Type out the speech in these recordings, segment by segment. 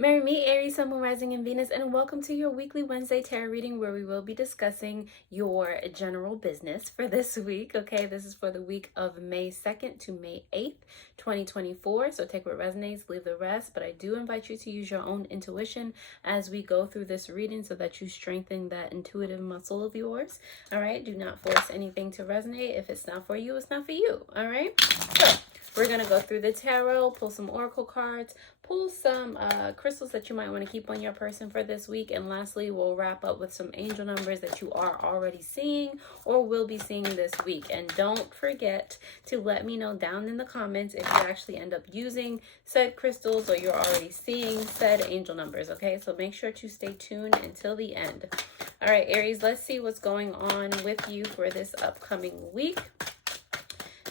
Marry me, Aries, Sun, Moon, Rising, and Venus, and welcome to your weekly Wednesday tarot reading where we will be discussing your general business for this week. Okay, this is for the week of May 2nd to May 8th, 2024. So take what resonates, leave the rest. But I do invite you to use your own intuition as we go through this reading so that you strengthen that intuitive muscle of yours. All right, do not force anything to resonate. If it's not for you, it's not for you. All right, so we're going to go through the tarot, pull some oracle cards, pull some crystals that you might want to keep on your person for this week. And lastly, we'll wrap up with some angel numbers that you are already seeing or will be seeing this week. And don't forget to let me know down in the comments if you actually end up using said crystals or you're already seeing said angel numbers. Okay, so make sure to stay tuned until the end. All right, Aries, let's see what's going on with you for this upcoming week.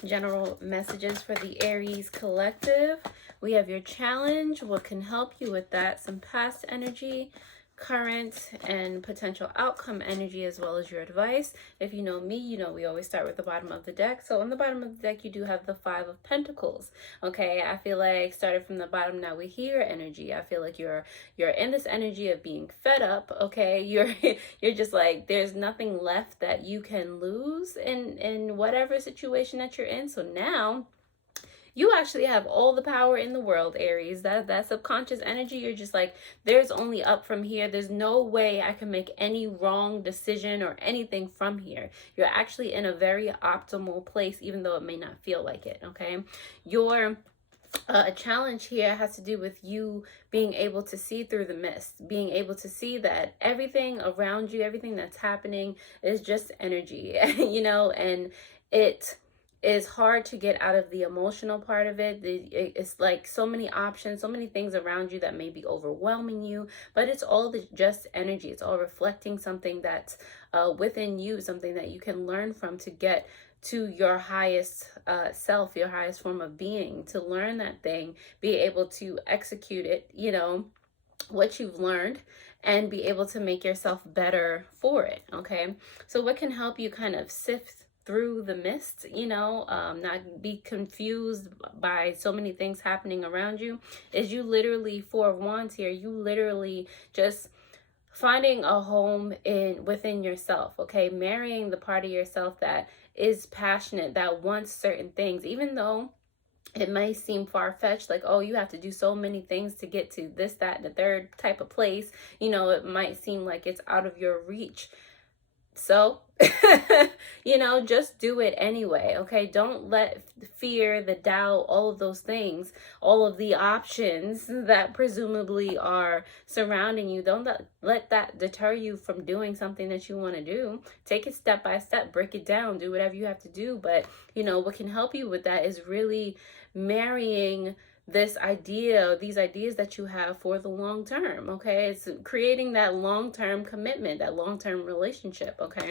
General messages for the Aries collective. We have your challenge, what can help you with that, some past energy, current and potential outcome energy, as well as your advice. If you know me, you know we always start with the bottom of the deck. So on the bottom of the deck, you do have the Five of Pentacles. Okay, I feel like started from the bottom, now we hear energy. I feel like you're in this energy of being fed up. Okay, you're just like there's nothing left that you can lose in whatever situation that you're in. So now you actually have all the power in the world, Aries. That subconscious energy, you're just like, there's only up from here. There's no way I can make any wrong decision or anything from here. You're actually in a very optimal place, even though it may not feel like it, okay? Your challenge here has to do with you being able to see through the mist, being able to see that everything around you, everything that's happening is just energy, you know, and it is hard to get out of the emotional part of it. It's like so many options, so many things around you that may be overwhelming you, but it's all just energy. It's all reflecting something that's within you, something that you can learn from to get to your highest self, your highest form of being, to learn that thing, be able to execute it, you know, what you've learned, and be able to make yourself better for it. Okay, so what can help you kind of sift through the mist, you know, not be confused by so many things happening around you, is you literally, Four of Wands here, you literally just finding a home within yourself. Okay, marrying the part of yourself that is passionate, that wants certain things, even though it may seem far-fetched, like, oh, you have to do so many things to get to this, that, and the third type of place. You know, it might seem like it's out of your reach. So, you know, just do it anyway, okay? Don't let fear, the doubt, all of those things, all of the options that presumably are surrounding you, don't let that deter you from doing something that you want to do. Take it step by step, break it down, do whatever you have to do. But, you know, what can help you with that is really marrying this idea, these ideas that you have for the long term, okay? It's creating that long-term commitment, that long-term relationship, okay?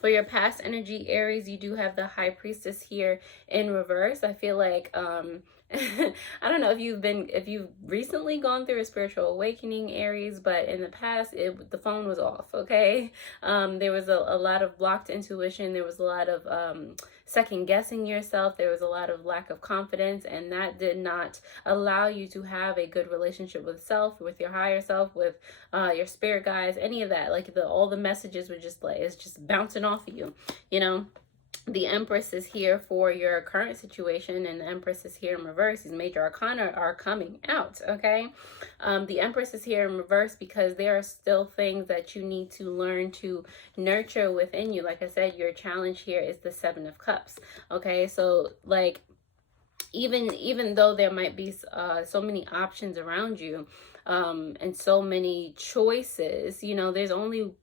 For your past energy, Aries, you do have the High Priestess here in reverse. I feel like I don't know if you've recently gone through a spiritual awakening, Aries, but in the past the phone was off, okay? There was a lot of blocked intuition, there was a lot of second guessing yourself, there was a lot of lack of confidence, and that did not allow you to have a good relationship with self, with your higher self, with your spirit guides, any of that. Like all the messages were just like, it's just bouncing off of you, you know? The Empress is here for your current situation, and the Empress is here in reverse. These major arcana are coming out, okay? The Empress is here in reverse because there are still things that you need to learn to nurture within you. Like I said, your challenge here is the Seven of Cups, okay? So, like, even though there might be so many options around you and so many choices, you know, there's only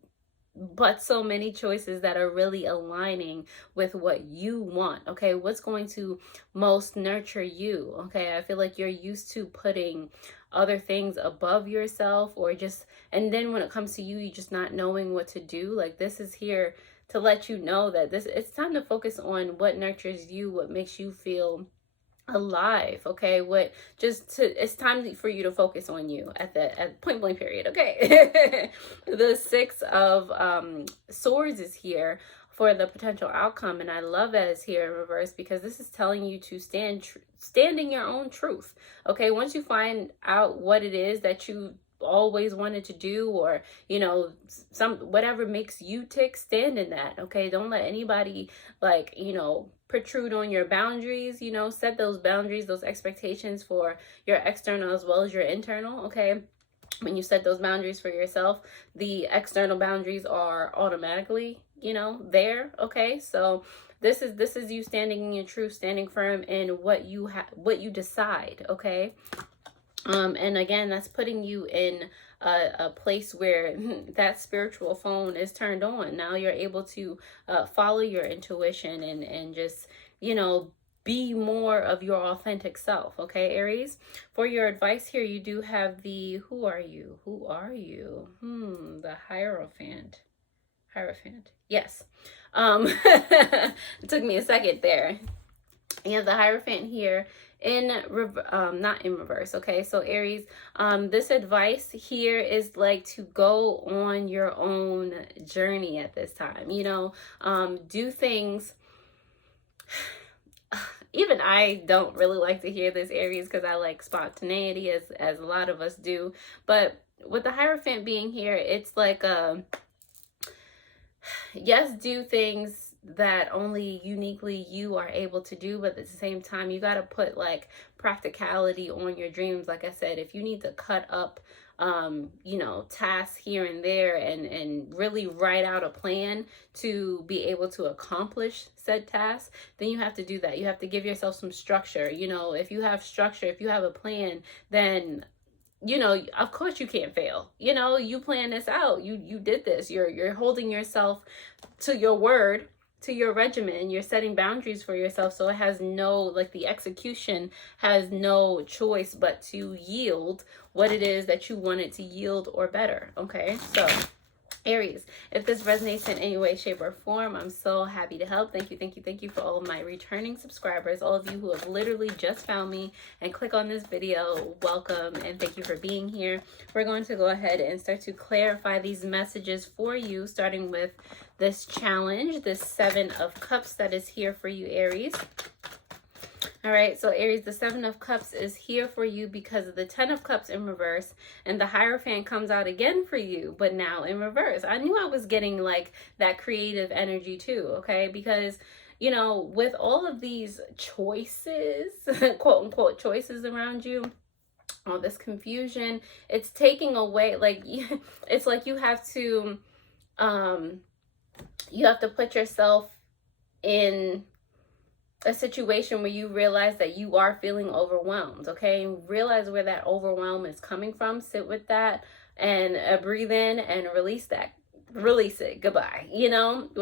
but so many choices that are really aligning with what you want, okay? What's going to most nurture you, okay? I feel like you're used to putting other things above yourself, or just, and then when it comes to you, you just not knowing what to do. Like, this is here to let you know that it's time to focus on what nurtures you, what makes you feel alive, okay? It's time for you to focus on you at point blank period, okay? The Six of Swords is here for the potential outcome. And I love that it's here in reverse, because this is telling you to stand in your own truth. Okay, once you find out what it is that you always wanted to do, or some whatever makes you tick, stand in that. Okay, don't let anybody protrude on your boundaries. Set those boundaries, those expectations for your external as well as your internal. Okay, when you set those boundaries for yourself, the external boundaries are automatically there. Okay, so this is you standing in your truth, standing firm in what you decide. Okay, and again, that's putting you in a place where that spiritual phone is turned on. Now you're able to follow your intuition and just, be more of your authentic self. Okay, Aries? For your advice here, you do have the, who are you? Who are you? The Hierophant. Hierophant. Yes. It took me a second there. You have the Hierophant here not in reverse. Okay, so Aries, this advice here is like to go on your own journey at this time. Do things. Even I don't really like to hear this, Aries, because I like spontaneity, as a lot of us do. But with the Hierophant being here, it's like yes, do things that only uniquely you are able to do, but at the same time, you got to put like practicality on your dreams. Like I said, if you need to cut up tasks here and there and really write out a plan to be able to accomplish said task, then you have to do that. You have to give yourself some structure. If you have structure, if you have a plan, then of course you can't fail. You plan this out. You did this. You're holding yourself to your word, to your regimen. You're setting boundaries for yourself. So it has the execution has no choice but to yield what it is that you want it to yield, or better. Okay, so Aries, if this resonates in any way, shape, or form, I'm so happy to help. Thank you for all of my returning subscribers, all of you who have literally just found me and click on this video. Welcome, and thank you for being here. We're going to go ahead and start to clarify these messages for you, starting with this challenge, this 7 of Cups that is here for you, Aries. All right, so Aries, the 7 of Cups is here for you because of the 10 of Cups in reverse, and the Hierophant comes out again for you, but now in reverse. I knew I was getting like that creative energy too, okay? Because, with all of these choices, quote unquote choices around you, all this confusion, it's taking away, it's like you have to put yourself in a situation where you realize that you are feeling overwhelmed. Okay, realize where that overwhelm is coming from. Sit with that and breathe in and release it. Goodbye.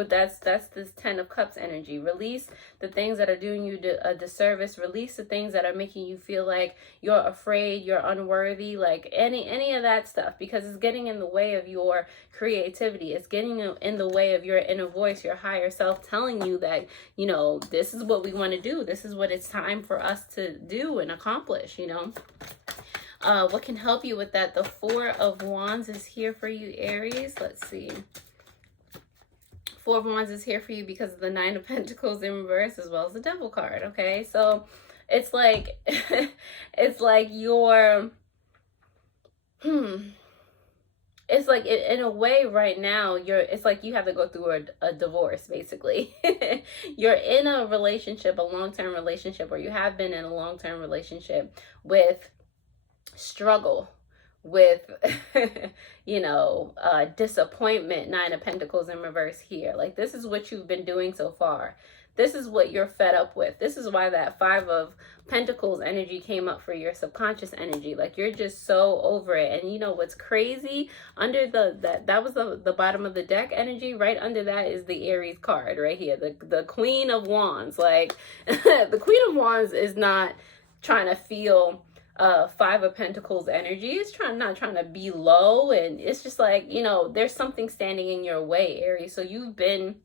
That's this 10 of Cups energy. Release the things that are doing you a disservice. Release the things that are making you feel like you're afraid, you're unworthy, like any of that stuff, because it's getting in the way of your creativity. It's getting in the way of your inner voice, your higher self telling you that, this is what we want to do. This is what it's time for us to do and accomplish, What can help you with that? The 4 of Wands is here for you, Aries. Let's see. 4 of Wands is here for you because of the 9 of Pentacles in reverse, as well as the Devil card. Okay, so it's like it's like you're it's like in a way right now it's like you have to go through a divorce, basically. You're in a relationship, a long-term relationship, or you have been in a long-term relationship with struggle, with disappointment. 9 of Pentacles in reverse here. Like, this is what you've been doing so far. This is what you're fed up with. This is why that 5 of Pentacles energy came up for your subconscious energy. Like, you're just so over it. And what's crazy, under that was the bottom of the deck energy. Right under that is the Aries card right here, the Queen of Wands. Like, the Queen of Wands is not trying to feel 5 of Pentacles energy. It's not trying to be low, and it's just like, there's something standing in your way, Aries. So you've been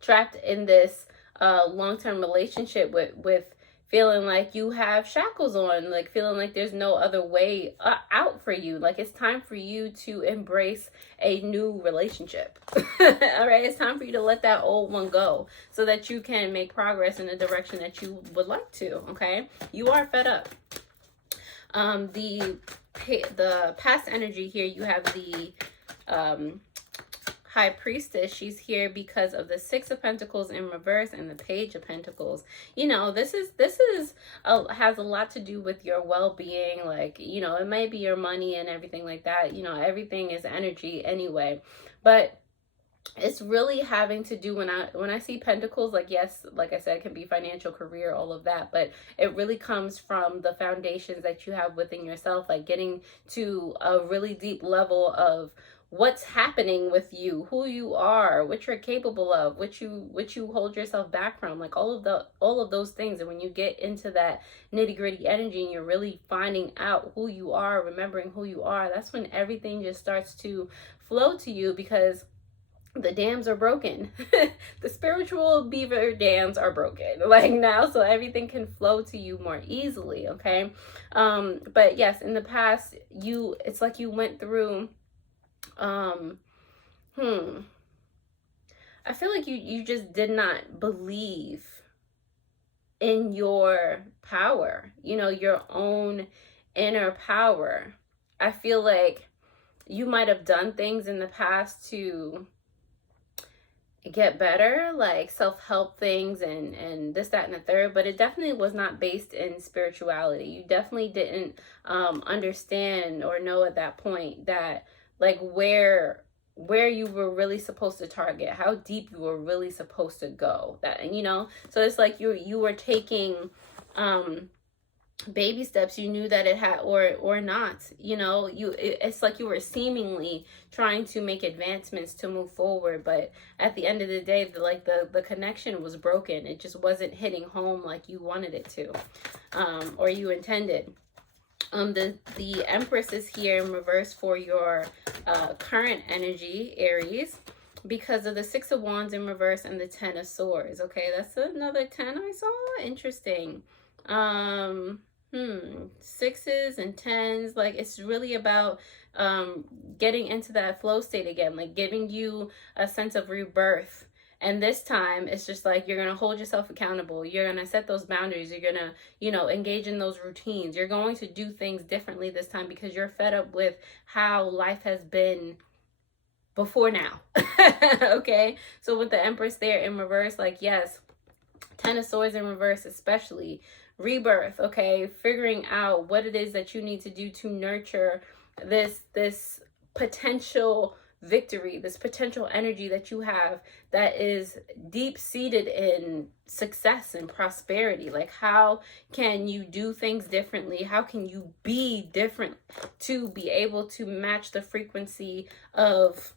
trapped in this long-term relationship with feeling like you have shackles on, like feeling like there's no other way out for you. Like it's time for you to embrace a new relationship. All right, it's time for you to let that old one go so that you can make progress in the direction that you would like to. Okay, you are fed up. The past energy here, you have the High Priestess. She's here because of the Six of Pentacles in reverse and the Page of Pentacles. You know, this has a lot to do with your well-being. Like, you know, it may be your money and everything like that. You know, everything is energy anyway. But it's really having to do, when I see pentacles, like, yes, like I said, it can be financial, career, all of that, but it really comes from the foundations that you have within yourself, like getting to a really deep level of what's happening with you, who you are, what you're capable of, what you hold yourself back from, like all of those things. And when you get into that nitty-gritty energy and you're really finding out who you are, remembering who you are, that's when everything just starts to flow to you, because the dams are broken. The spiritual beaver dams are broken like now, so everything can flow to you more easily. Okay, but yes, in the past, it's like you went through I feel like you just did not believe in your power, you know, your own inner power. I feel like you might have done things in the past to get better, like self-help things and this, that, and the third, but it definitely was not based in spirituality. You definitely didn't understand or know at that point that, like, where you were really supposed to target, how deep you were really supposed to go. That, you know, so it's like you were taking baby steps. You knew that it had, or not, you know, it's like you were seemingly trying to make advancements to move forward, but at the end of the day, the connection was broken. It just wasn't hitting home like you wanted it to, or you intended. The Empress is here in reverse for your current energy, Aries, because of the Six of Wands in reverse and the Ten of Swords. Okay, that's another 10 I saw. Interesting. Sixes and tens, like it's really about getting into that flow state again, like giving you a sense of rebirth. And this time, it's just like you're going to hold yourself accountable. You're going to set those boundaries. You're going to, you know, engage in those routines. You're going to do things differently this time because you're fed up with how life has been before now. Okay? So with the Empress there in reverse, like, yes, Ten of Swords in reverse especially. Rebirth, okay? Figuring out what it is that you need to do to nurture this potential victory, this potential energy that you have that is deep-seated in success and prosperity. Like, how can you do things differently? How can you be different to be able to match the frequency of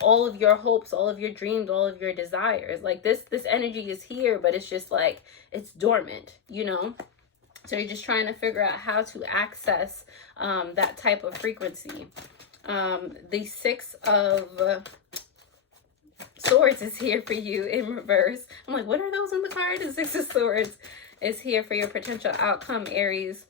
all of your hopes, all of your dreams, all of your desires? Like, this energy is here, but it's just like it's dormant, you know? So you're just trying to figure out how to access that type of frequency. The Six of Swords is here for you in reverse. I'm like, what are those on the card? The Six of Swords is here for your potential outcome, Aries,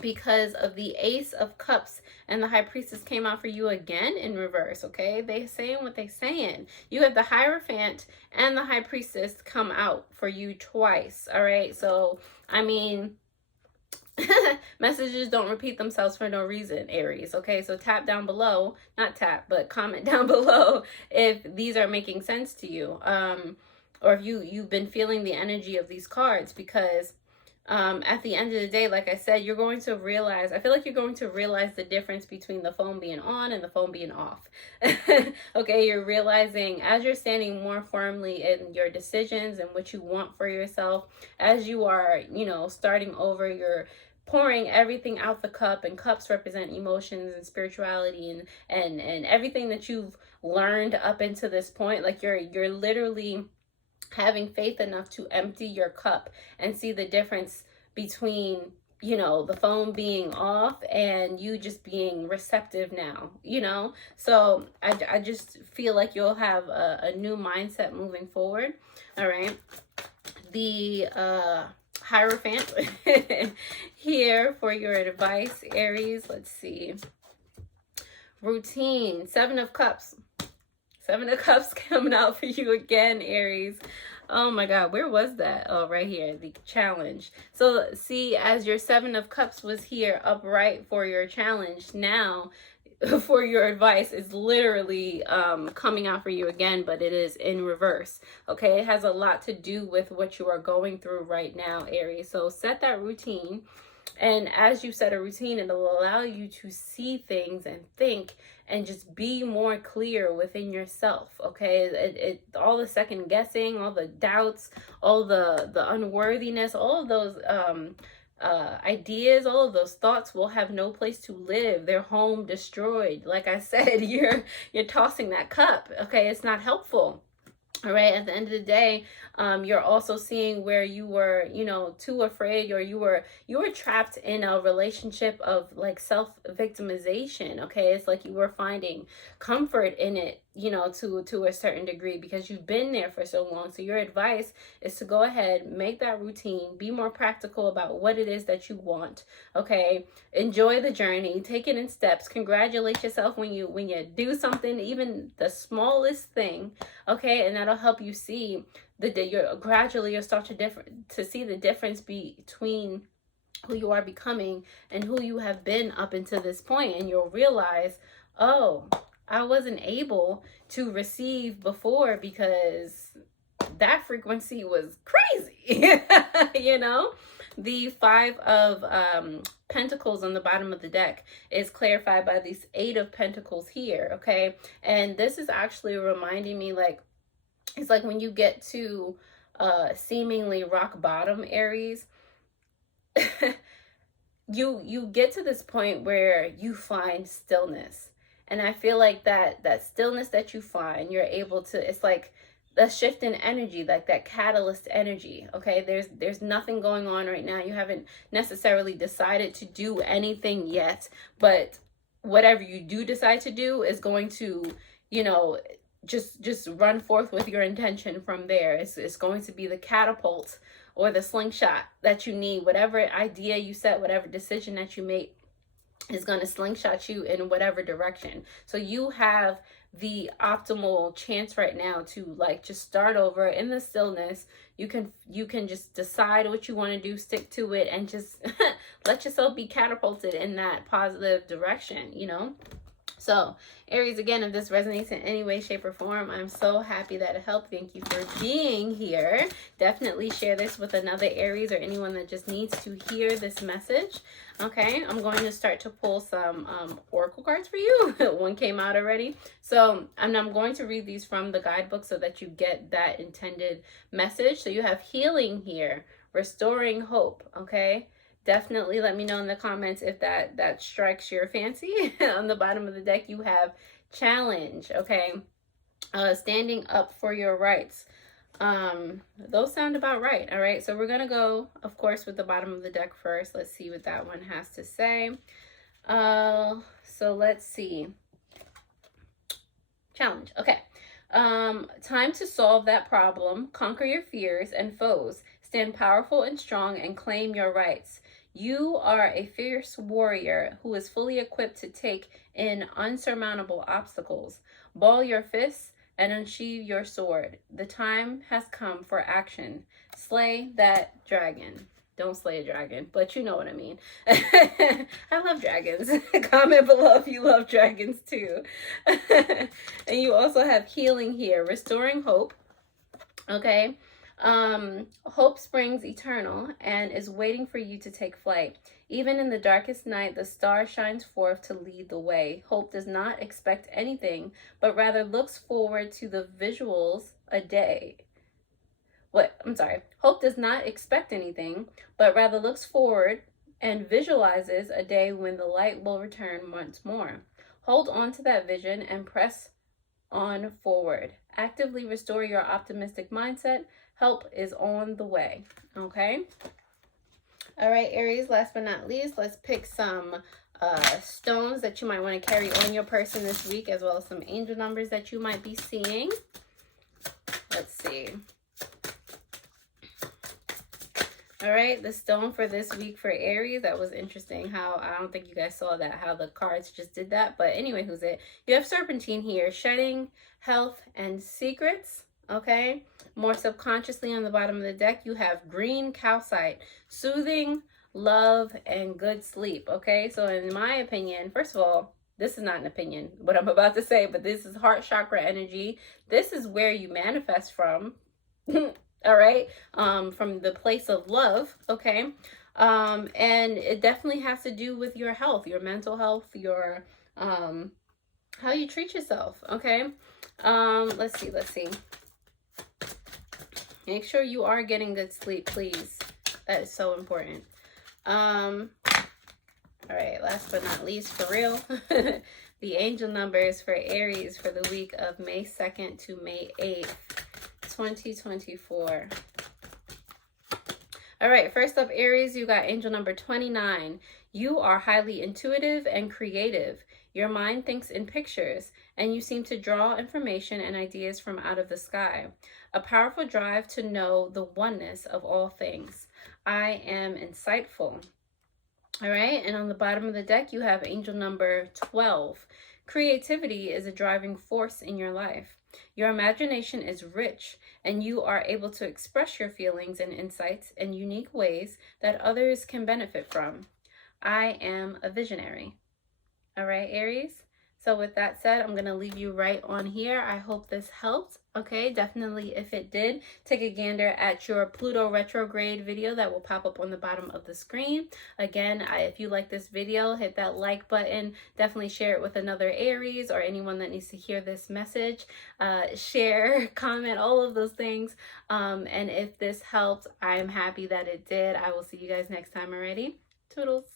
because of the Ace of Cups and the High Priestess came out for you again in reverse. Okay, they saying what they saying. You have the Hierophant and the High Priestess come out for you twice. All right, so I mean, messages don't repeat themselves for no reason, Aries. Okay, so tap down below, not tap, but comment down below if these are making sense to you, or if you've been feeling the energy of these cards, because at the end of the day, like I said, you're going to realize, I feel like you're going to realize the difference between the phone being on and the phone being off. Okay, you're realizing as you're standing more firmly in your decisions and what you want for yourself, as you are, you know, starting over, you're pouring everything out the cup, and cups represent emotions and spirituality and everything that you've learned up into this point. Like you're literally having faith enough to empty your cup and see the difference between, you know, the phone being off and you just being receptive now, you know? So I just feel like you'll have a new mindset moving forward. All right. The Hierophant here for your advice, Aries. Let's see. Routine, 7 of Cups. 7 of Cups coming out for you again, Aries. Oh my God, where was that? Oh, right here, the challenge. So see, as your 7 of Cups was here upright for your challenge, now for your advice is literally coming out for you again, but it is in reverse. Okay, it has a lot to do with what you are going through right now, Aries. So set that routine. And as you set a routine, it'll allow you to see things and think and just be more clear within yourself. Okay, all the second guessing, all the doubts, all the unworthiness, all of those ideas, all of those thoughts will have no place to live. They're home destroyed. Like I said, you're tossing that cup. Okay, it's not helpful. All right, at the end of the day, you're also seeing where you were, too afraid, or you were trapped in a relationship of like self-victimization. Okay, it's like you were finding comfort in it, to a certain degree, because you've been there for so long. So your advice is to go ahead, make that routine, be more practical about what it is that you want. Okay, enjoy the journey, take it in steps, congratulate yourself when you do something, even the smallest thing. Okay, and that'll help you see you'll start to see the difference between who you are becoming and who you have been up until this point. And you'll realize, oh, I wasn't able to receive before because that frequency was crazy. The 5 of Pentacles on the bottom of the deck is clarified by these 8 of Pentacles here. Okay, and this is actually reminding me, like, it's like when you get to seemingly rock bottom, Aries, you get to this point where you find stillness. And I feel like that stillness that you find, you're able to, it's like a shift in energy, like that catalyst energy. Okay, there's nothing going on right now. You haven't necessarily decided to do anything yet, but whatever you do decide to do is going to, just run forth with your intention from there. It's going to be the catapult or the slingshot that you need. Whatever idea you set, whatever decision that you make is going to slingshot you in whatever direction. So you have the optimal chance right now to like just start over in the stillness. You can just decide what you want to do, stick to it, and just let yourself be catapulted in that positive direction, So, Aries, again, if this resonates in any way, shape, or form, I'm so happy that it helped. Thank you for being here. Definitely share this with another Aries or anyone that just needs to hear this message. Okay, I'm going to start to pull some oracle cards for you. One came out already. So, I'm going to read these from the guidebook so that you get that intended message. So, you have healing here, restoring hope, okay? Definitely let me know in the comments if that strikes your fancy. On the bottom of the deck, you have challenge, okay? Standing up for your rights. Those sound about right, all right? So we're going to go, of course, with the bottom of the deck first. Let's see what that one has to say. So let's see. Challenge, okay. Time to solve that problem, conquer your fears and foes, stand powerful and strong, and claim your rights. You are a fierce warrior who is fully equipped to take in unsurmountable obstacles. Ball your fists and unsheathe your sword. The time has come for action. Slay that dragon. Don't slay a dragon, but you know what I mean. I love dragons. Comment below if you love dragons too. And you also have healing here, restoring hope. Okay. Hope springs eternal and is waiting for you to take flight. Even in the darkest night, the star shines forth to lead the way. Hope does not expect anything, but rather looks forward to the visuals a day. Hope does not expect anything, but rather looks forward and visualizes a day when the light will return once more. Hold on to that vision and press on forward. Actively restore your optimistic mindset. Help is on the way. Okay. All right, Aries, last but not least, let's pick some stones that you might want to carry on your person this week, as well as some angel numbers that you might be seeing. Let's see. All right, the stone for this week for Aries. That was interesting how I don't think you guys saw that, how the cards just did that. But anyway, who's it? You have serpentine here, shedding, health, and secrets. Okay, more subconsciously on the bottom of the deck, you have green calcite, soothing, love, and good sleep. Okay, so in my opinion, first of all, this is not an opinion, what I'm about to say, but this is heart chakra energy. This is where you manifest from. All right, from the place of love. Okay, and it definitely has to do with your health, your mental health, your how you treat yourself. Okay, let's see. Make sure you are getting good sleep, please. That is so important. All right, last but not least, for real, the angel numbers for Aries for the week of May 2nd to May 8th. 2024. All right, first up, Aries, you got angel number 29. You are highly intuitive and creative. Your mind thinks in pictures, and you seem to draw information and ideas from out of the sky. A powerful drive to know the oneness of all things. I am insightful. All right, and on the bottom of the deck, you have angel number 12. Creativity is a driving force in your life. Your imagination is rich, and you are able to express your feelings and insights in unique ways that others can benefit from. I am a visionary. All right, Aries. So with that said, I'm going to leave you right on here. I hope this helped. Okay, definitely if it did, take a gander at your Pluto retrograde video that will pop up on the bottom of the screen. Again, if you like this video, hit that like button. Definitely share it with another Aries or anyone that needs to hear this message. Share, comment, all of those things. And if this helped, I'm happy that it did. I will see you guys next time already. Toodles.